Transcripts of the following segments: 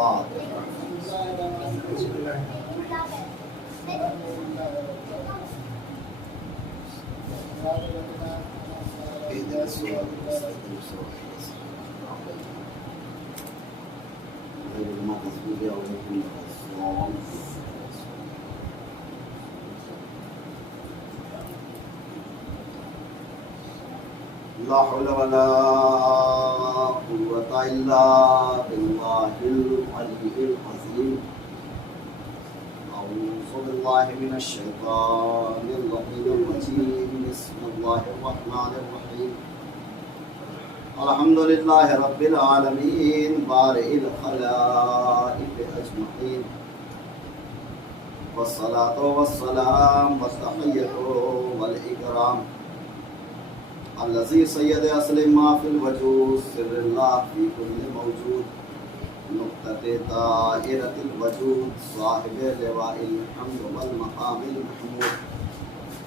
الفاتحة. اهدنا الصراط المستقيم غير المغضوب عليهم ولا الضالين. لا حول ولا قوة إلا بالله العلي العظيم. أعوذ بالله من الشيطان الرجيم. بسم الله الرحمن الرحيم. الحمد لله رب العالمين بارئ الخلائق أجمعين، والصلاة والسلام والتحية والإكرام الذي سيد أصل ما في الوجود، سر الله في كل موجود، نقطة دائرة الوجود، صاحب لواء الحمد والمقام المحمود،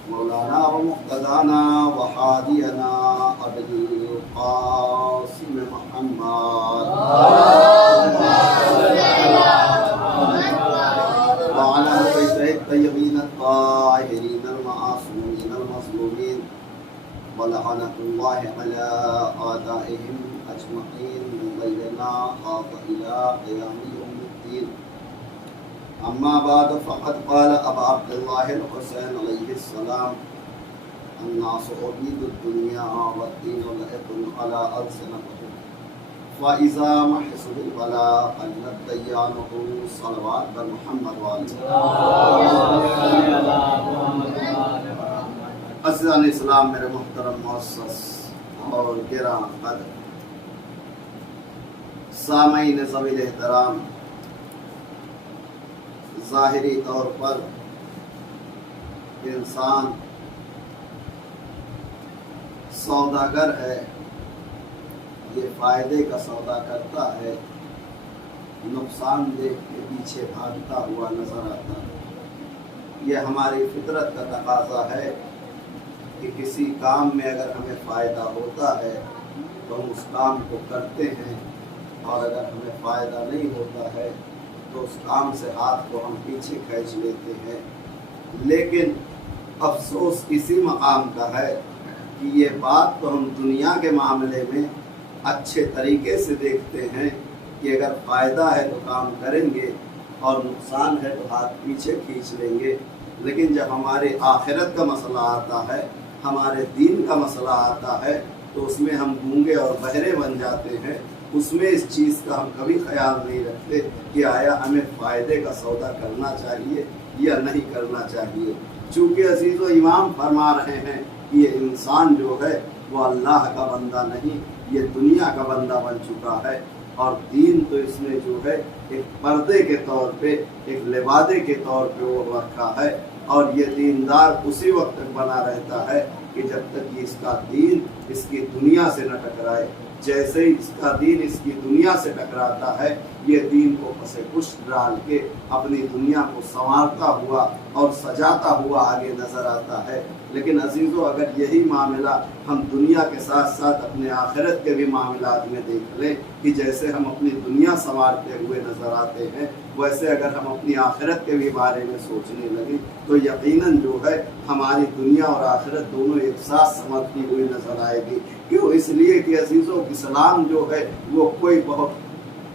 مولانا ومقتدانا وحادينا أبي القاسم محمد وعلى بيته الطيبين الطاهرين المعصومين المظلومين، ولعنة الله على أعدائهم أجمعين من غيرنا خاف إلى قيام يوم الدين. أما بعد، فقد قال أبا عبد الله الحسين عليه السلام: الناس عبيد الدنيا والدين لائق على ألسنتهم، فإذا محس بالبلاء قلت ديانه. صلوات محمد وآله. عزیزان اسلام، میرے محترم معزز اور گراں قدر سامعین ذوی احترام، ظاہری طور پر انسان سوداگر ہے، یہ فائدے کا سودا کرتا ہے، نقصان دیکھ کے پیچھے بھاگتا ہوا نظر آتا ہے۔ یہ ہماری فطرت کا تقاضا ہے کہ کسی کام میں اگر ہمیں فائدہ ہوتا ہے تو ہم اس کام کو کرتے ہیں، اور اگر ہمیں فائدہ نہیں ہوتا ہے تو اس کام سے ہاتھ کو ہم پیچھے کھینچ لیتے ہیں۔ لیکن افسوس اسی مقام کا ہے کہ یہ بات تو ہم دنیا کے معاملے میں اچھے طریقے سے دیکھتے ہیں کہ اگر فائدہ ہے تو کام کریں گے اور نقصان ہے تو ہاتھ پیچھے کھینچ لیں گے، لیکن جب ہمارے آخرت کا مسئلہ آتا ہے، ہمارے دین کا مسئلہ آتا ہے، تو اس میں ہم گونگے اور بہرے بن جاتے ہیں۔ اس میں اس چیز کا ہم کبھی خیال نہیں رکھتے کہ آیا ہمیں فائدے کا سودا کرنا چاہیے یا نہیں کرنا چاہیے۔ چونکہ عزیز و امام فرما رہے ہیں کہ یہ انسان جو ہے وہ اللہ کا بندہ نہیں، یہ دنیا کا بندہ بن چکا ہے، اور دین تو اس نے جو ہے ایک پردے کے طور پہ، ایک لبادے کے طور پہ وہ رکھا ہے، اور یہ دیندار اسی وقت تک بنا رہتا ہے کہ جب تک یہ اس کا دین اس کی دنیا سے نہ ٹکرائے۔ جیسے ہی اس کا دین اس کی دنیا سے ٹکراتا ہے، یہ دین کو پس پش ڈال کے اپنی دنیا کو سنوارتا ہوا اور سجاتا ہوا آگے نظر آتا ہے۔ لیکن عزیزو، اگر یہی معاملہ ہم دنیا کے ساتھ ساتھ اپنے آخرت کے بھی معاملات میں دیکھ لیں کہ جیسے ہم اپنی دنیا سنوارتے ہوئے نظر آتے ہیں، ویسے اگر ہم اپنی آخرت کے بھی بارے میں سوچنے لگیں تو یقیناً جو ہے ہماری دنیا اور آخرت دونوں ایک ساتھ سنورتی ہوئی نظر آئے گی۔ کیوں؟ اس لیے کہ عزیزو، اسلام جو ہے وہ کوئی بہت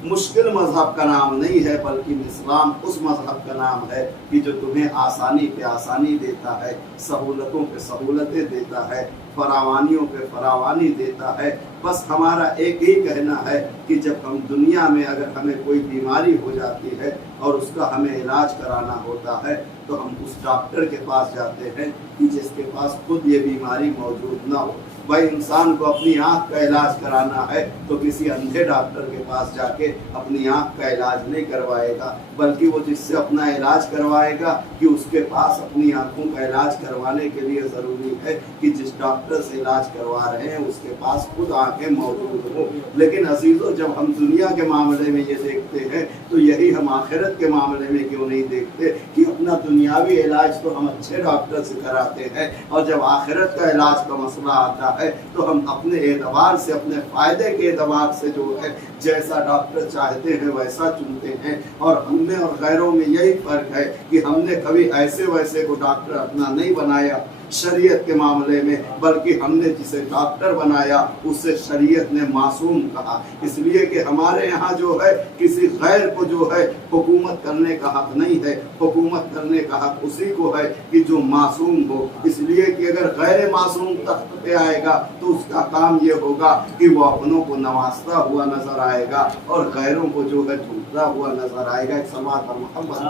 مشکل مذہب کا نام نہیں ہے، بلکہ اسلام اس مذہب کا نام ہے کہ جو تمہیں آسانی پہ آسانی دیتا ہے، سہولتوں پہ سہولتیں دیتا ہے، فراوانیوں پہ فراوانی دیتا ہے۔ بس ہمارا ایک ہی کہنا ہے کہ جب ہم دنیا میں اگر ہمیں کوئی بیماری ہو جاتی ہے اور اس کا ہمیں علاج کرانا ہوتا ہے تو ہم اس ڈاکٹر کے پاس جاتے ہیں کہ جس کے پاس خود یہ بیماری موجود نہ ہو۔ بھائی، انسان کو اپنی آنکھ کا علاج کرانا ہے تو کسی اندھے ڈاکٹر کے پاس جا کے اپنی آنکھ کا علاج نہیں کروائے گا، بلکہ وہ جس سے اپنا علاج کروائے گا کہ اس کے پاس اپنی آنکھوں کا علاج کروانے کے لیے ضروری ہے کہ جس ڈاکٹر سے علاج کروا رہے ہیں اس کے پاس خود آنکھیں موجود ہوں۔ لیکن عزیزو، جب ہم دنیا کے معاملے میں یہ دیکھتے ہیں تو یہی ہم آخرت کے معاملے میں کیوں نہیں دیکھتے کہ اپنا دنیاوی علاج تو ہم اچھے ڈاکٹر سے کراتے ہیں، اور جب آخرت کا علاج کا مسئلہ آتا है तो हम अपने एतबार से, अपने फ़ायदे के एतबार से जो है जैसा डॉक्टर चाहते हैं वैसा चुनते हैं। और हम में और गैरों में यही फ़र्क है कि हमने कभी ऐसे वैसे को डॉक्टर अपना नहीं बनाया शरीयत के मामले में, बल्कि हमने जिसे डॉक्टर बनाया उससे शरीयत ने मासूम कहा। इसलिए कि हमारे यहाँ जो है किसी गैर को जो है हुकूमत करने का हक नहीं है, हुकूमत करने का हक उसी को है कि जो मासूम हो। इसलिए कि अगर गैर मासूम तख्त पे आएगा तो उसका काम ये होगा कि वो अपनों को नवाजता हुआ नजर आएगा और गैरों को जो है झूठता हुआ नजर आएगा। एक सलात पर मोहम्मद।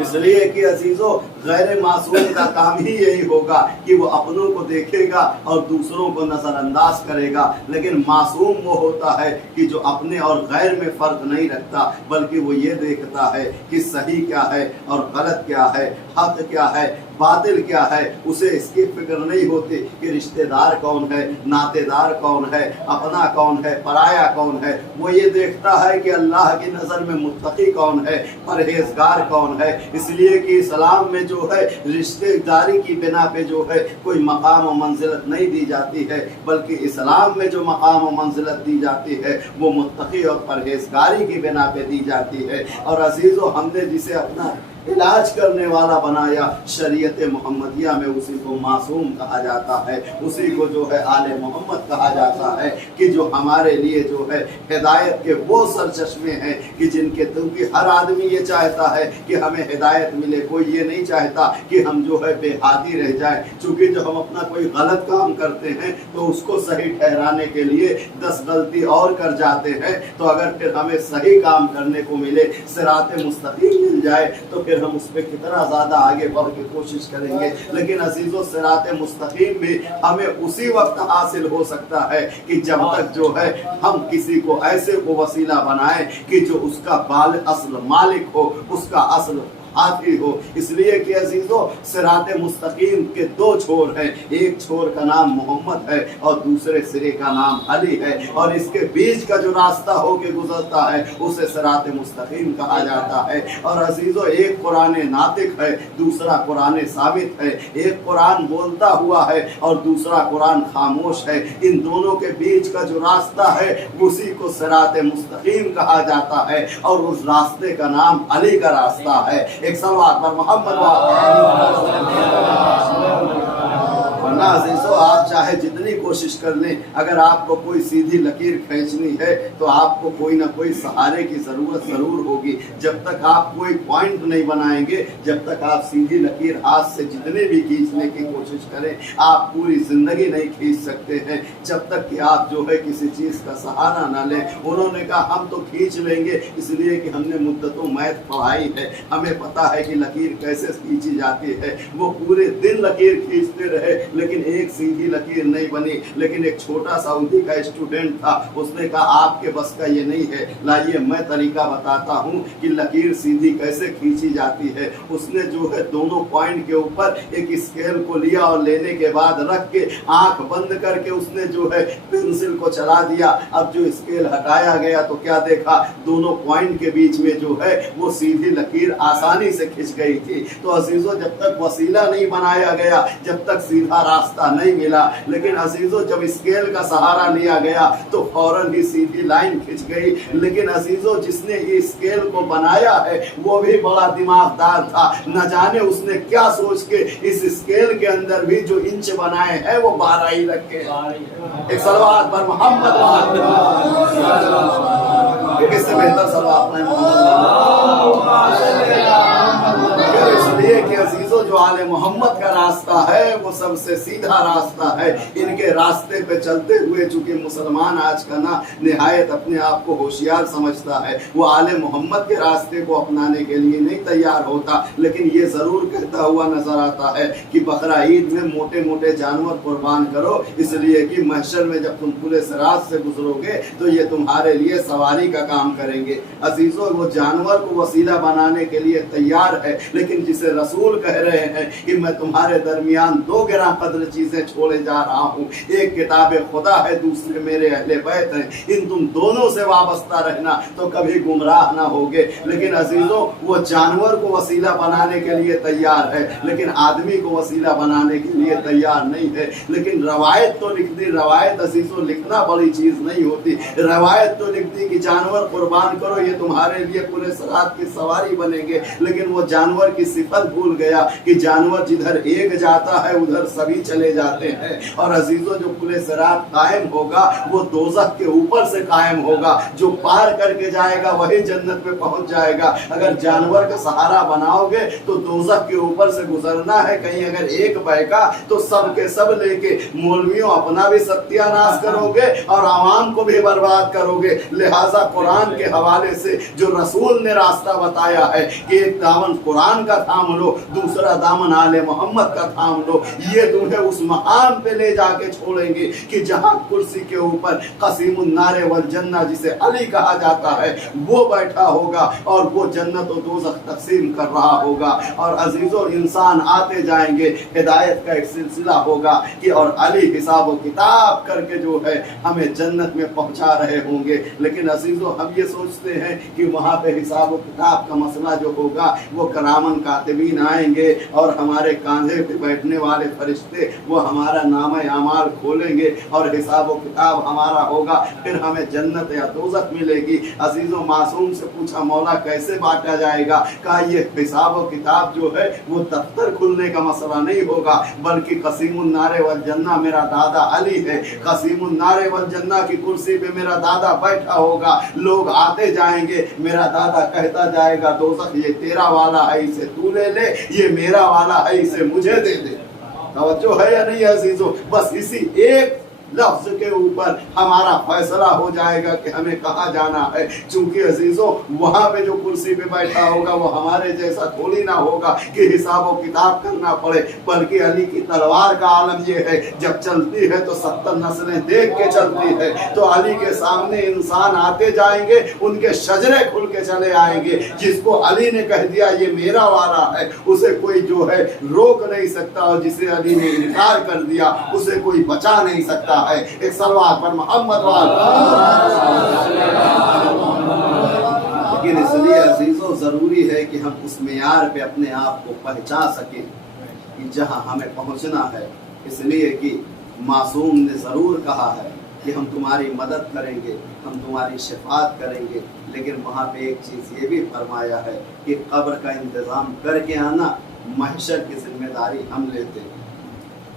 इसलिए कि अजीजों गैर मासूम का काम ही यही होगा कि वो अपनों को देखेगा और दूसरों को नजरअंदाज करेगा, लेकिन मासूम वो होता है कि जो अपने और गैर में फर्क नहीं रखता, बल्कि वो ये देखता है कि सही क्या है और गलत क्या है, हक क्या है, बातिल क्या है। उसे इसकी फिक्र नहीं होती कि रिश्तेदार कौन है, नातेदार कौन है, अपना कौन है, पराया कौन है। वो ये देखता है कि अल्लाह की नज़र में मुत्तकी कौन है, परहेजगार कौन है। इसलिए कि इस्लाम में जो है रिश्तेदारी की बिना पे जो है कोई मकाम और मंजिलत नहीं दी जाती है, बल्कि इस्लाम में जो मकाम और मंजिलत दी जाती है वो मुत्तकी और परहेजगारी की बिना पे दी जाती है। और अजीज़ों हमने जिसे अपना इलाज करने वाला बनाया शरीयत मोहम्मदिया में, उसी को मासूम कहा जाता है, उसी को जो है आले मोहम्मद कहा जाता है कि जो हमारे लिए जो है हिदायत के वो सरचश्मे हैं कि जिनके, क्योंकि हर आदमी ये चाहता है कि हमें हिदायत मिले, कोई ये नहीं चाहता कि हम जो है बेहादी रह जाए। चूँकि जब हम अपना कोई गलत काम करते हैं तो उसको सही ठहराने के लिए 10 गलती और कर जाते हैं, तो अगर फिर हमें सही काम करने को मिले, सिराते मुस्तकीम मिल जाए, तो फिर हम उस पर कितना ज्यादा आगे बढ़ के कोशिश करेंगे। लेकिन अजीजों सिराते मुस्तकीम भी हमें उसी वक्त हासिल हो सकता है कि जब तक जो है हम किसी को ऐसे को वसीला बनाएं कि जो उसका असल मालिक हो, उसका असल हाथी हो। इसलिए कि अजीजों सिराते मुस्तकीम के 2 छोर हैं, एक छोर का नाम मोहम्मद है और दूसरे सिरे का नाम अली है, और इसके बीच का जो रास्ता होके गुजरता है उसे सिराते मुस्तकीम कहा जाता है। और अजीजों एक कुरान नातिक है, दूसरा कुरान साबित है, एक कुरान बोलता हुआ है और दूसरा कुरान खामोश है। इन दोनों के बीच का जो रास्ता है उसी को सिराते मुस्तकीम कहा जाता है, और उस रास्ते का नाम अली का रास्ता है। एक सलवात पर मोहम्मद। वरना अजीजों आप चाहे जितनी कोशिश कर लें, अगर आपको कोई सीधी लकीर खींचनी है तो आपको कोई ना कोई सहारे की जरूरत जरूर होगी। जब तक आप कोई पॉइंट नहीं बनाएंगे, जब तक आप सीधी लकीर हाथ से जितने भी खींचने की कोशिश करें, आप पूरी जिंदगी नहीं खींच सकते हैं जब तक कि आप जो है किसी चीज का सहारा ना लें। उन्होंने कहा हम तो खींच लेंगे इसलिए कि हमने मुद्दतों मैथ पढ़ाई है, हमें पता है कि लकीर कैसे खींची जाती है। वो पूरे दिन लकीर खींचते रहे लेकिन एक सीधी लकीर नहीं बनी। लेकिन एक छोटा सऊदी का स्टूडेंट था, उसने कहा आपके बस का ये नहीं है, लाइए मैं तरीका बताता हूँ कि लकीर सीधी कैसे खींची जाती है। उसने जो है दोनों पॉइंट के ऊपर एक स्केल को लिया और लेने के बाद रख के आंख बंद करके उसने जो है पेंसिल को चला दिया। अब जो स्केल हटाया गया तो क्या देखा, दोनों पॉइंट के बीच में जो है वो सीधी लकीर आसानी से खिंच गई थी। तो अजीजों जब तक वसीला नहीं बनाया गया, जब तक सीधा रास्ता नहीं मिला, लेकिन अजीजों जब स्केल का सहारा लिया गया तो फौरन ही सीधी लाइन खिंच गई। लेकिन अजीजों जिसने ये स्केल को बनाया है वो भी बड़ा दिमागदार था, न जाने उसने क्या सोच के इस स्केल के अंदर भी जो इंच बनाए हैं वो 12 ही रखे। एक सलवात पर मोहम्मद, किससे बेहतर सलवात नहीं इसलिए कि अजीजों जो आले मोहम्मद का रास्ता है वो सबसे सीधा रास्ता है। इनके रास्ते पे चलते हुए चूंकि मुसलमान आज का ना निहायत अपने आप को होशियार समझता है, वो आले मोहम्मद के रास्ते को अपनाने के लिए नहीं तैयार होता, लेकिन ये जरूर कहता हुआ नजर आता है कि बकरा ईद में मोटे मोटे जानवर कुर्बान करो, इसलिए कि महशर में जब तुम पूरे सिरात से गुजरोगे तो ये तुम्हारे लिए सवारी का काम करेंगे। अजीजों वो जानवर को वसीला बनाने के लिए तैयार है, लेकिन जिसे रसूल कह रहे हैं है कि मैं तुम्हारे दरमियान 2 गिरा कदर चीजें छोड़े जा रहा हूँ। एक किताब खुदा है, दूसरे मेरे अहले बैत हैं। इन तुम दोनों से वाबस्ता रहना तो कभी गुमराह ना होगे। लेकिन अजीजों, वो जानवर को वसीला बनाने के लिए तैयार है, लेकिन आदमी को वसीला बनाने के लिए तैयार नहीं है। लेकिन रवायत तो लिख दी। रवायत अजीजों लिखना बड़ी चीज नहीं होती। रवायत तो लिख दी कि जानवर कुर्बान करो, ये तुम्हारे लिए पूरे सरात की सवारी बनेंगे। लेकिन वो जानवर की सिफत भूल गया कि जानवर जिधर एक जाता है उधर सभी चले जाते हैं। और अजीजों, जो पूरे सरात कायम होगा वो दोज़ख के ऊपर से कायम होगा। जो पार करके जाएगा वही जन्नत में पहुंच जाएगा। अगर जानवर का सहारा बनाओगे तो दोज़ख के ऊपर से गुजरना है। कहीं अगर एक बहका तो सब के सब लेके मौलवियों अपना भी सत्यानाश करोगे और आवाम को भी बर्बाद करोगे। लिहाजा कुरान के हवाले से जो रसूल ने रास्ता बताया है कि एक दामन कुरान का थाम लो, दूसरा दामन आले मोहम्मद का थाम लो, ये तुम्हें उस मकाम पे ले जाके छोड़ेंगे कि जहां कुर्सी के ऊपर कसीमुन नारे वल जन्ना, जिसे अली कहा जाता है, वो बैठा होगा और वो जन्नत और दोज़ख तकसीम कर रहा होगा। और अजीजों, इंसान आते जाएंगे, हिदायत का एक सिलसिला होगा कि और अली हिसाब व किताब करके जो है हमें जन्नत में पहुंचा रहे होंगे। लेकिन अजीजों, हम ये सोचते हैं कि वहां पे हिसाब व किताब का मसला जो होगा वो करामन कातिबीन आएंगे और हमारे कांधे पे बैठने वाले फरिश्ते वो हमारा नामा अमाल खोलेंगे और हिसाब व किताब हमारा होगा, फिर हमें जन्नत या दोज़ख मिलेगी। अजीजों, मासूम से पूछा मौला कैसे बांटा जाएगा? कहा ये हिसाब व किताब जो है वो दफ्तर खुलने का मसला नहीं होगा, बल्कि कसीमुन नारे वल जन्ना मेरा दादा अली है। कसीमुन नारे वल जन्ना की कुर्सी पे मेरा दादा बैठा होगा। लोग आते जाएंगे, मेरा दादा कहता जाएगा दोज़ख ये तेरा वाला है, इसे तू ले ले, ये मेरा वाला है, इसे मुझे दे दे। तवज्जो है या नहीं अजीजों? बस इसी एक लफ्ज के ऊपर हमारा फैसला हो जाएगा कि हमें कहाँ जाना है। चूंकि अजीजों, वहां पे जो कुर्सी पे बैठा होगा वो हमारे जैसा थोड़ी ना होगा कि हिसाब व किताब करना पड़े, बल्कि अली की तलवार का आलम ये है, जब चलती है तो 70 नस्लें देख के चलती है। तो अली के सामने इंसान आते जाएंगे, उनके शजरे खुल के चले आएंगे। जिसको अली ने कह दिया ये मेरा वाला है, उसे कोई जो है रोक नहीं सकता, और जिसे अली ने इनकार कर दिया उसे कोई बचा नहीं सकता है। एक सलवात पर मोहम्मद लेकिन इसलिए अजीजों, जरूरी है कि हम उस मेयार पे अपने आप को पहचान सकें कि जहां हमें पहुंचना है। इसलिए कि मासूम ने जरूर कहा है कि हम तुम्हारी मदद करेंगे, हम तुम्हारी शफात करेंगे, लेकिन वहाँ पे एक चीज़ ये भी फरमाया है कि कब्र का इंतज़ाम करके आना, महशर की जिम्मेदारी हम लेते हैं।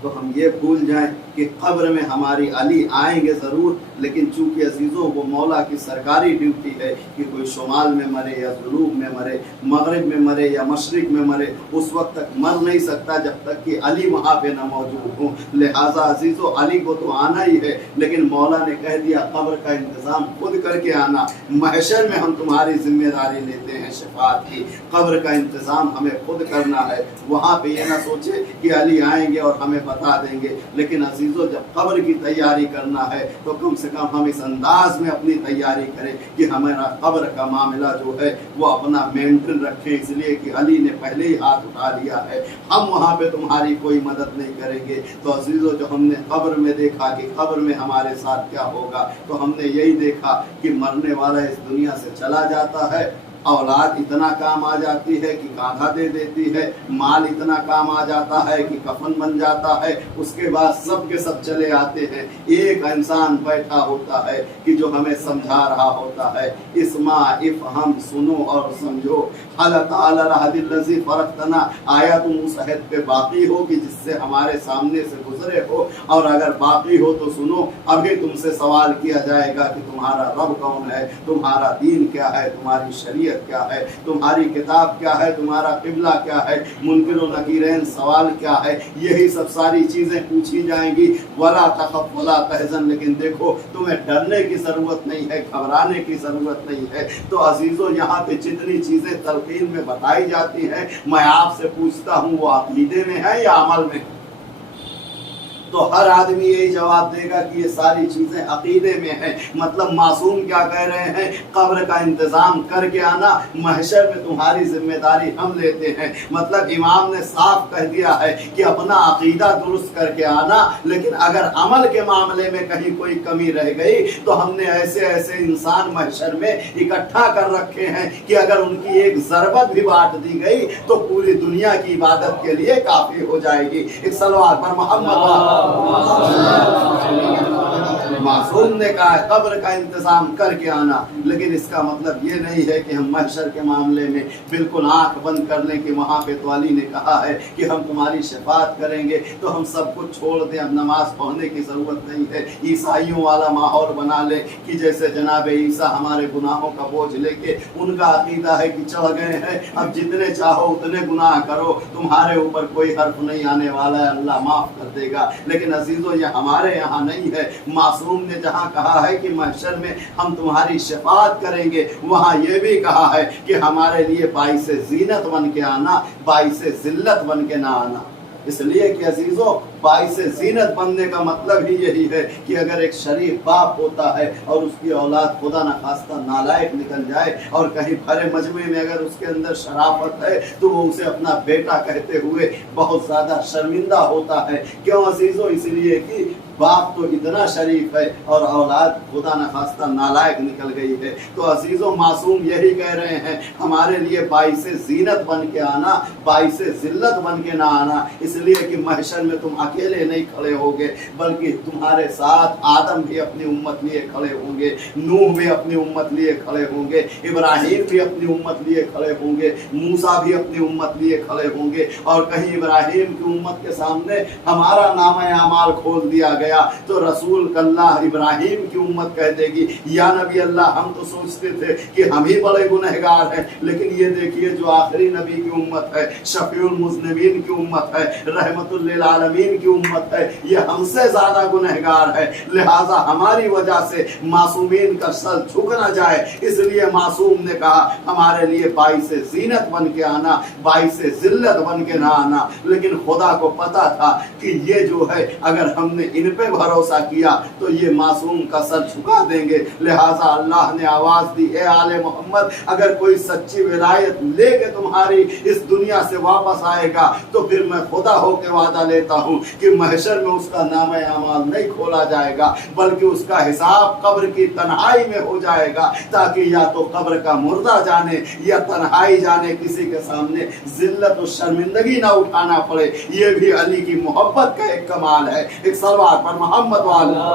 तो हम ये भूल जाएं कि कब्र में हमारी अली आएंगे ज़रूर, लेकिन चूंकि अजीज़ों वो मौला की सरकारी ड्यूटी है कि कोई शुमाल में मरे या जुनूब में मरे, मगरिब में मरे या मशरिक में मरे, उस वक्त तक मर नहीं सकता जब तक कि अली वहाँ पे न मौजूद हो। लिहाजा अजीज़ों, अली को तो आना ही है, लेकिन मौला ने कह दिया कब्र का इंतज़ाम खुद करके आना, महशर में हम तुम्हारी जिम्मेदारी लेते हैं शफात की, कब्र का इंतज़ाम हमें खुद करना है। वहाँ पे ये ना सोचे कि अली आएंगे और हमें बता देंगे। लेकिन अजीजों, जब कब्र की तैयारी करना है तो कम से कम हम इस अंदाज में अपनी तैयारी करें कि हमारा कब्र का मामला जो है वो अपना मेंटेन रखें, इसलिए कि अली ने पहले ही हाथ उठा लिया है, हम वहाँ पे तुम्हारी कोई मदद नहीं करेंगे। तो अजीजों, जो हमने कब्र में देखा कि कब्र में हमारे साथ क्या होगा, तो हमने यही देखा कि मरने वाला इस दुनिया से चला जाता है, औलाद इतना काम आ जाती है कि कांधा दे देती है, माल इतना काम आ जाता है कि कफन बन जाता है, उसके बाद सब के सब चले आते हैं। एक इंसान बैठा होता है कि जो हमें समझा रहा होता है, इस्मा इफ हम सुनो और समझो, फरकतना, आया तुम उस अहद पे बाकी हो कि जिससे हमारे सामने से गुजरे हो, और अगर बाकी हो तो सुनो, अभी तुमसे सवाल किया जाएगा कि तुम्हारा रब कौन है, तुम्हारा दीन क्या है, तुम्हारी शरीयत क्या है, तुम्हारी किताब क्या है, तुम्हारा किबला क्या है, मुनकिर व नकीरैन सवाल क्या है, यही सब सारी चीजें पूछी जाएंगी। वला तखफ वला तहज़न, लेकिन देखो तुम्हें डरने की जरूरत नहीं है, घबराने की जरूरत नहीं है। तो अजीजों, यहाँ पे जितनी चीजें तलकीन में बताई जाती हैं, मैं आपसे पूछता हूँ वो अकीदे में है या अमल में? तो हर आदमी यही जवाब देगा कि ये सारी चीजें अकीदे में है। मतलब मासूम क्या कह रहे हैं, कब्र का इंतजाम करके आना, महशर में तुम्हारी जिम्मेदारी हम लेते हैं। मतलब इमाम ने साफ कह दिया है कि अपना अकीदा दुरुस्त करके आना, लेकिन अगर अमल के मामले में कहीं कोई कमी रह गई तो हमने ऐसे ऐसे इंसान महशर में इकट्ठा कर रखे हैं कि अगर उनकी एक ज़रबत भी बांट दी गई तो पूरी दुनिया की इबादत के लिए काफी हो जाएगी। एक सलवात पर मोहम्मद। मासूम ने कहा है कब्र का इंतजाम करके आना, लेकिन इसका मतलब ये नहीं है कि हम महशर के मामले में बिल्कुल आंख बंद कर लें कि वहाँ पे तो अली ने कहा है कि हम तुम्हारी शफात करेंगे तो हम सब कुछ छोड़ दें, अब नमाज पढ़ने की जरूरत नहीं है। ईसाइयों वाला माहौल बना ले कि जैसे जनाब ईसा हमारे गुनाहों का बोझ लेके, उनका अकीदा है कि चढ़ गए हैं, अब जितने चाहो उतने गुनाह करो, तुम्हारे ऊपर कोई हर्फ नहीं आने वाला है, अल्लाह माफ कर देगा। लेकिन अजीजों ये हमारे यहाँ नहीं है। मासूम ने जहाँ कहा है कि महशर में हम तुम्हारी शफात करेंगे, वहाँ ये भी कहा है कि हमारे लिए बाइसे जीनत बन के आना, बाइसे जिल्लत बन के ना आना। इसलिए कि अजीजों बाइसे जीनत बनने का मतलब ही यही है कि अगर एक शरीफ बाप होता है और उसकी औलाद खुदा न खास्ता नालायक निकल जाए और कहीं भरे मजमे में अगर उसके अंदर शराफत है तो वो उसे अपना बेटा कहते हुए बहुत ज्यादा शर्मिंदा होता है। क्यों अजीजों? इसलिए कि बाप तो इतना शरीफ है और औलाद खुदा न खास्ता नालायक निकल गई है। तो अजीजों मासूम यही कह रहे हैं हमारे लिए बाइसे जीनत बन के आना, बाइसे जिल्लत बन के ना आना। इसलिए कि महशर में तुम अकेले नहीं खड़े होगे, बल्कि तुम्हारे साथ आदम भी अपनी उम्मत लिए खड़े होंगे, नूह भी अपनी उम्मत लिए खड़े होंगे, इब्राहिम भी अपनी उम्मत लिए खड़े होंगे, मूसा भी अपनी उम्मत लिए खड़े होंगे। और कहीं इब्राहिम की उम्मत के सामने हमारा नामा अमाल खोल दिया गया तो रसूल कल्लाह इब्राहिम की उम्मत कह देगी या नबी अल्लाह हम तो सोचते थे कि हम ही बड़े गुनहगार हैं, लेकिन ये देखिए जो आखिरी नबी की उम्मत है, शफीउल मुज़निबीन की उम्मत है, रहमतुल लिल आलमीन की उम्मत है, ये हमसे ज्यादा गुनहगार है। लिहाजा हमारी वजह से मासूमीन का सर झुक ना जाए, इसलिए मासूम ने कहा हमारे लिए बाइसे जीनत बन के आना, बाइसे जिल्लत बन के ना आना। लेकिन खुदा को पता था कि ये जो है अगर हमने इन पे भरोसा किया तो ये मासूम का सर झुका देंगे। लिहाजा अल्लाह ने आवाज दी, ए आले मोहम्मद अगर कोई सच्ची विलायत लेके तुम्हारी इस दुनिया से वापस आएगा तो फिर मैं खुदा होके वादा लेता हूँ कि महशर में उसका नामे अमाल नहीं खोला जाएगा, बल्कि उसका हिसाब कब्र की तन्हाई में हो जाएगा, ताकि या तो कब्र का मुर्दा जाने या तन्हाई जाने, किसी के सामने जिल्लत और शर्मिंदगी ना उठाना पड़े। ये भी अली की मोहब्बत का एक कमाल है। एक सलवात पर मोहम्मद वाला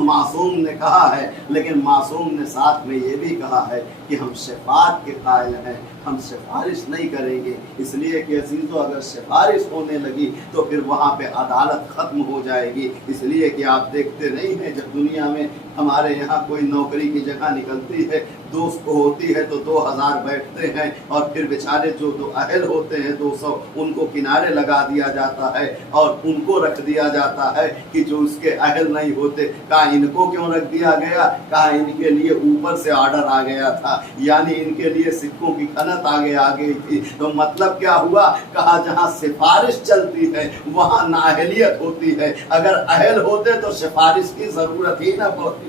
मासूम ने कहा है, लेकिन मासूम ने साथ में ये भी कहा है कि हम शफात के कायल हैं, हम सिफारिश नहीं करेंगे। इसलिए कि अजीजों अगर सिफारिश होने लगी तो फिर वहाँ पे अदालत खत्म हो जाएगी। इसलिए कि आप देखते नहीं हैं जब दुनिया में हमारे यहाँ कोई नौकरी की जगह निकलती है, दोस्त होती है तो 2000 बैठते हैं और फिर बेचारे जो दो अहल होते हैं 200 उनको किनारे लगा दिया जाता है और उनको रख दिया जाता है कि जो उसके अहल नहीं होते। कहा इनको क्यों रख दिया गया? कहा इनके लिए ऊपर से ऑर्डर आ गया था, यानी इनके लिए सिक्कों की खनत आगे आ गई थी। तो मतलब क्या हुआ? कहा जहाँ सिफारिश चलती है वहाँ नाअहलियत होती है, अगर अहल होते तो सिफारिश की जरूरत ही ना पड़ती।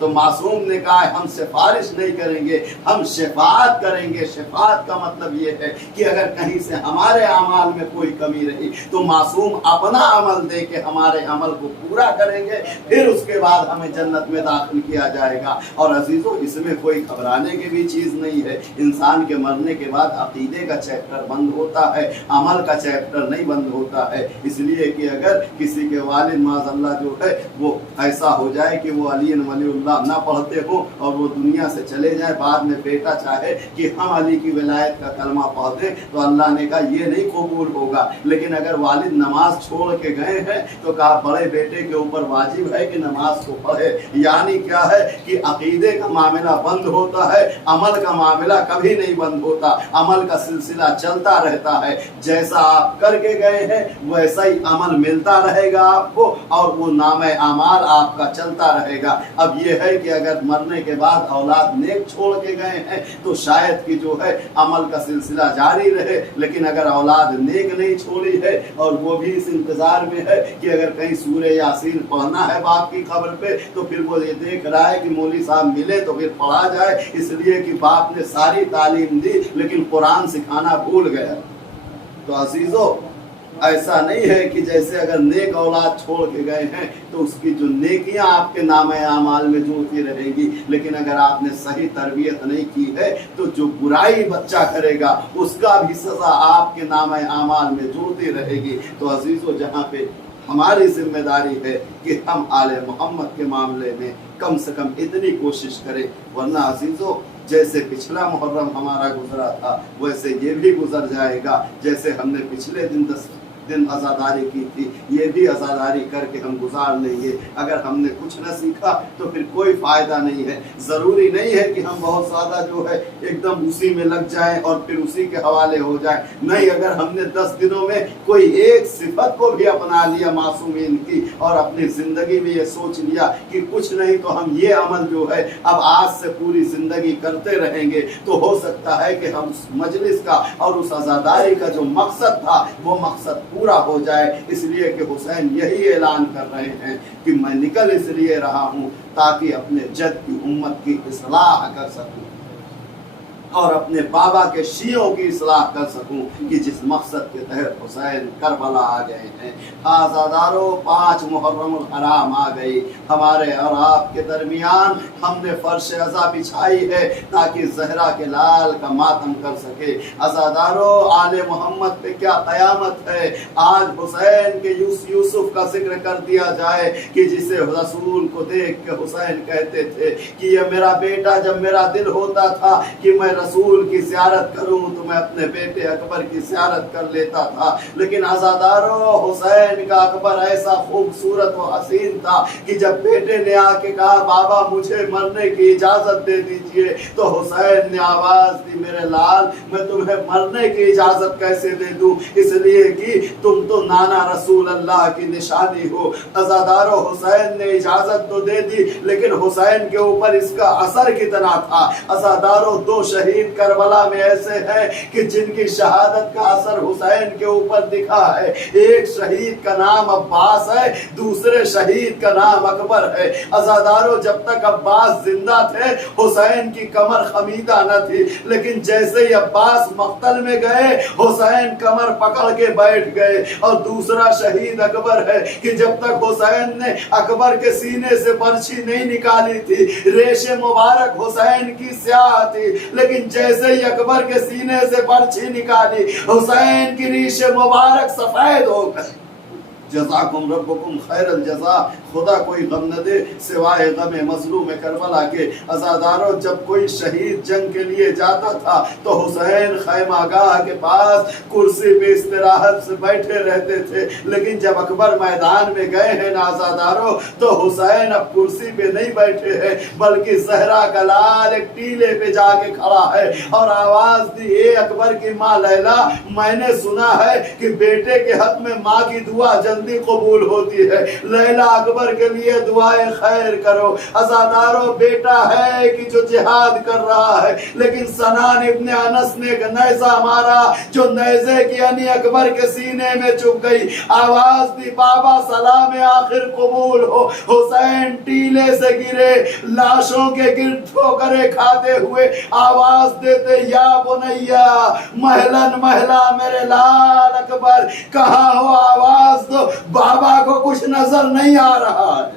तो मासूम ने कहा हम सिफारिश नहीं करेंगे, हम शफाअत करेंगे। शफाअत का मतलब ये है कि अगर कहीं से हमारे अमाल में कोई कमी रही तो मासूम अपना अमल दे के हमारे अमल को पूरा करेंगे, फिर उसके बाद हमें जन्नत में दाखिल किया जाएगा। और अजीजों इसमें कोई घबराने की भी चीज़ नहीं है। इंसान के मरने के बाद अकीदे का चैप्टर बंद होता है, अमल का चैप्टर नहीं बंद होता है। इसलिए कि अगर किसी के वालिद माज़अल्लाह जो है वो ऐसा हो जाए कि वो अली वलीउल्लाह कलमा ना पढ़ते हो और वो दुनिया से चले जाए, बाद में बेटा चाहे कि हम अली की विलायत का कलमा पढ़ दें, तो अल्लाह ने कहा ये नहीं कबूल होगा। लेकिन अगर वालिद नमाज छोड़ के गए हैं तो कहा बड़े बेटे के ऊपर वाजिब है कि नमाज को पढ़े। यानी क्या है कि अकीदे का मामला बंद होता है, अमल का मामला कभी नहीं बंद होता, अमल का सिलसिला चलता रहता है। जैसा आप करके गए हैं वैसा ही अमल मिलता रहेगा आपको और वो नामे आमाल आपका चलता रहेगा। अब ये है कि अगर मरने के बाद औलाद नेक छोड़ के गए हैं तो शायद कि जो है अमल का सिलसिला जारी रहे, लेकिन अगर औलाद नेक नहीं छोड़ी है और वो भी इस इंतजार में है कि अगर कहीं सूरह यासीन पढ़ना है बाप की खबर पे, तो फिर वो ये देख रहा है कि मौलवी साहब मिले तो फिर पढ़ा जाए, इसलिए कि बाप ने सारी तालीम दी लेकिन कुरान सिखाना भूल गया। तो अजीजों, ऐसा नहीं है कि जैसे अगर नेक औलाद छोड़ के गए हैं तो उसकी जो नेकियां आपके नामे आमाल में जुड़ती रहेंगी, लेकिन अगर आपने सही तरबियत नहीं की है तो जो बुराई बच्चा करेगा उसका भी सजा आपके नामे आमाल में जुड़ती रहेगी। तो अजीजों, जहाँ पे हमारी जिम्मेदारी है कि हम आले मोहम्मद के मामले में कम से कम इतनी कोशिश करें, वरना अजीजों जैसे पिछला मुहर्रम हमारा गुजरा था वैसे ये भी गुजर जाएगा। जैसे हमने पिछले दिन 10 दिन अज़ादारी की थी, ये भी अज़ादारी करके हम गुजार लेंगे। अगर हमने कुछ न सीखा तो फिर कोई फ़ायदा नहीं है। ज़रूरी नहीं है कि हम बहुत ज़्यादा जो है एकदम उसी में लग जाएं और फिर उसी के हवाले हो जाएं। नहीं, अगर हमने 10 दिनों में कोई एक सिफत को भी अपना लिया मासूमीन की और अपनी ज़िंदगी में ये सोच लिया कि कुछ नहीं तो हम ये अमल जो है अब आज से पूरी ज़िंदगी करते रहेंगे, तो हो सकता है कि हम उस मजलिस का और उस अज़ादारी का जो मकसद था वो मकसद पूरा हो जाए। इसलिए कि हुसैन यही ऐलान कर रहे हैं कि मैं निकल इसलिए रहा हूँ ताकि अपने जद की उम्मत की इस्लाह कर सकूं और अपने बाबा के शियों की इस्लाह कर सकूं कि जिस मकसद के तहत हुसैन करबला आ गए हैं। आज़ादारों, 5 मुहर्रमुल हराम आ गई, हमारे और आपके दरमियान हमने फर्श अज़ा बिछाई है ताकि ज़हरा के लाल का मातम कर सके। आज़ादारों, आले मोहम्मद पे क्या क़यामत है। आज हुसैन के यूसुफ का जिक्र कर दिया जाए कि जिसे रसूल को देख के हुसैन कहते थे कि ये मेरा बेटा, जब मेरा दिल होता था कि मैं रसूल की ज़ियारत करूं तो मैं अपने बेटे अकबर की ज़ियारत कर लेता था। लेकिन आज़ादारों, हुसैन का अकबर ऐसा खूबसूरत और हसीन था कि जब बेटे ने आके कहा बाबा मुझे मरने की इजाज़त दे दीजिए, तो हुसैन ने आवाज़ दी मेरे लाल, मैं तुम्हें मरने की इजाज़त कैसे दे दूं, इसलिए कि तुम तो नाना रसूल अल्लाह की निशानी हो। आज़ादारों, हुसैन ने इजाज़त तो दे दी लेकिन हुसैन के ऊपर इसका असर कितना था। आज़ादारों, 2 शहीद करबला में ऐसे हैं कि जिनकी शहादत का असर हुसैन के ऊपर दिखा है। एक शहीद का नाम अब्बास है, दूसरे शहीद का नाम अकबर है। अज़ादारों, जब तक अब्बास जिंदा थे हुसैन की कमर खमीदा न थी, लेकिन जैसे ही अब्बास मक्तल में गए हुसैन कमर पकड़ के बैठ गए। और दूसरा शहीद अकबर है कि जब तक हुसैन ने अकबर के सीने से बर्छी नहीं निकाली थी, रेशे मुबारक हुसैन की स्याह थी, लेकिन जैसे ही अकबर के सीने से बर्छी निकाली हुसैन की रीशे मुबारक सफेद हो गई। जज़ाकुम रब्बुकुम खैरल जज़ा, खुदा कोई गम न दे सिवाय गम मज़लूम करबला के। अज़ादारों, जब कोई शहीद जंग के लिए जाता था तो हुसैन खैमागाह के पास कुर्सी पे इस्तराहत से बैठे रहते थे, लेकिन जब अकबर मैदान में गए हैं ना अज़ादारों, तो हुसैन अब कुर्सी पे नहीं बैठे हैं बल्कि ज़हरा का लाल एक टीले पे जाके खड़ा है और आवाज दी, ए अकबर की माँ लैला, मैंने सुना है कि बेटे के हक में माँ की दुआ जल्दी कबूल होती है, लैला अकबर के लिए दुआएं खैर करो। अज़ादारों, बेटा है कि जो जिहाद कर रहा है, लेकिन सनान इब्ने अनस ने एक नेज़ा मारा जो नेज़े की यानी अकबर के सीने में चुभ गई। आवाज दी, बाबा सलाम आखिर कबूल हो। हुसैन टीले से गिरे, लाशों के गिर्द ठोकरे खाते हुए आवाज देते, या बुनैया महलन महला मेरे लाल अकबर, कहाँ हो, आवाज दो, बाबा को कुछ नजर नहीं आ रहा है।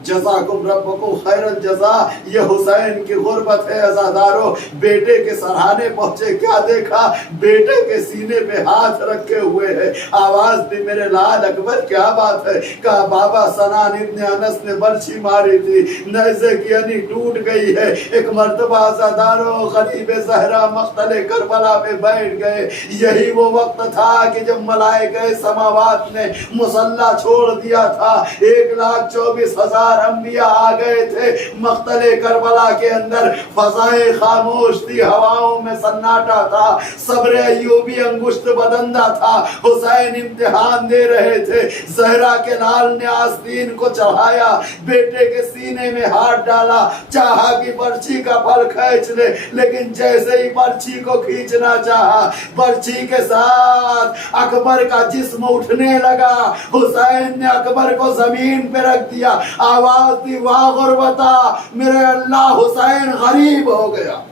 जज़ाकुम रब्बुकुम खैरल जज़ा। ये हुसैन की गुर्बत है अज़ादारों। बेटे के सराहने पहुंचे, क्या देखा? बेटे के सीने पे हाथ रखे हुए है। आवाज दी मेरे लाल अकबर, क्या बात है? कहा बाबा सनान इब्न अनस ने बर्छी मारी थी, नेज़े की अनी टूट गई है। एक मर्तबा अज़ादारों ग़रीब ज़हरा मक़तले करबला पे बैठ गए। यही वो वक्त था कि जब मलाइके समावात ने मुसल्ला छोड़ दिया था। 1,24,000 अंबिया आ गए थे मक़तले करबला के अंदर। फ़ज़ाएं खामोश थी, हवाओं में सन्नाटा था, सब्र अय्यूबी अंगुश्त बदंदा था। हुसैन इम्तिहान दे रहे थे। ज़हरा के लाल ने आस्तीन को चढ़ाया, बेटे के सीने में हाथ डाला, चाहा कि बर्छी का फल खींच ले, लेकिन जैसे ही बर्छी को खींचना चाहा, बर्छी के साथ अकबर का जिस्म उठने लगा। हुसैन ने अकबर को जमीन पे रख दिया, आवाज दी वाह गुरबता, मेरे अल्लाह हुसैन गरीब हो गया।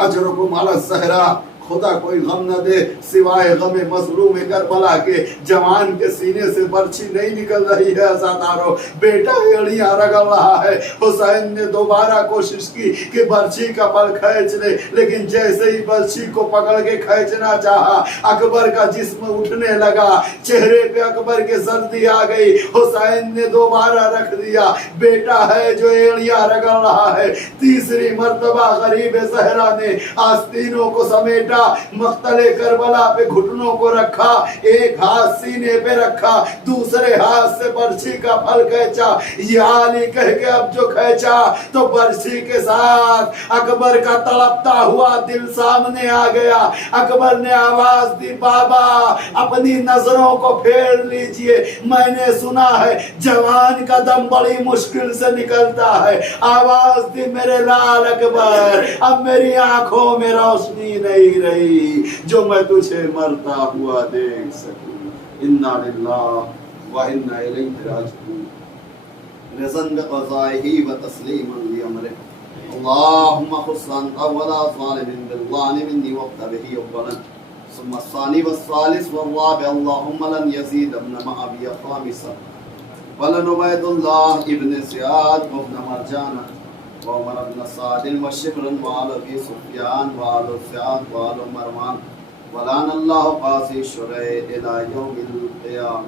अजरुकुम अला ज़हरा, खुदा कोई गम न दे सिवाय गमे मजलूम करबला के। जवान के सीने से बर्छी नहीं निकल रही है अज़ादारों, बेटा एड़ियां रगड़ रहा है। हुसैन ने दोबारा कोशिश की कि बर्छी का पल खींच ले, लेकिन जैसे ही बर्छी को पकड़ के खींचना चाहा, अकबर का जिस्म उठने लगा, चेहरे पे अकबर के सर्दी आ गई। हुसैन ने दोबारा रख दिया, बेटा है जो एड़ियां रगड़ रहा है। तीसरी मर्तबा गरीब ज़हरा ने आस्तीनों को समेटा, मक़तले करबला पे घुटनों को रखा, एक हाथ सीने पे रखा, दूसरे हाथ से बर्छी का फल खींचा। या अली कह के अब जो खींचा तो बर्छी के साथ अकबर का तड़पता हुआ दिल सामने आ गया। अकबर ने आवाज दी, बाबा अपनी नजरों को फेर लीजिए, मैंने सुना है जवान का दम बड़ी मुश्किल से निकलता है। आवाज दी मेरे लाल अकबर, अब मेरी आंखों में रोशनी नहीं रही जो मैं तुझे मरता हुआ देख सकूं। इन्ना लिल्लाह व इन्ना इलैहि राजिऊन। रज़न बिक़ज़ाइही व तस्लीमन लिअमरिही। अल्लाहुम्मा खुस्सन अव्वला ज़ालिमिन बिल-ज़ालिम मिन्नी वक़्तबिही अव्वलन सुम्मा अस्सानी वस्सालिस वर्राबि। अल्लाहुम्मा लन यज़ीद इब्न मअविया ख़ामिसा वलन उबैदुल्लाह इब्न ज़ियाद व इब्न मरजाना व उमर इब्न साद व शिब्रन व आल अबी सुफ़यान व आल ज़ियाद व आल मरवान व लानल्लाहु क़ासी शुरै इला यौमिल क़ियामह।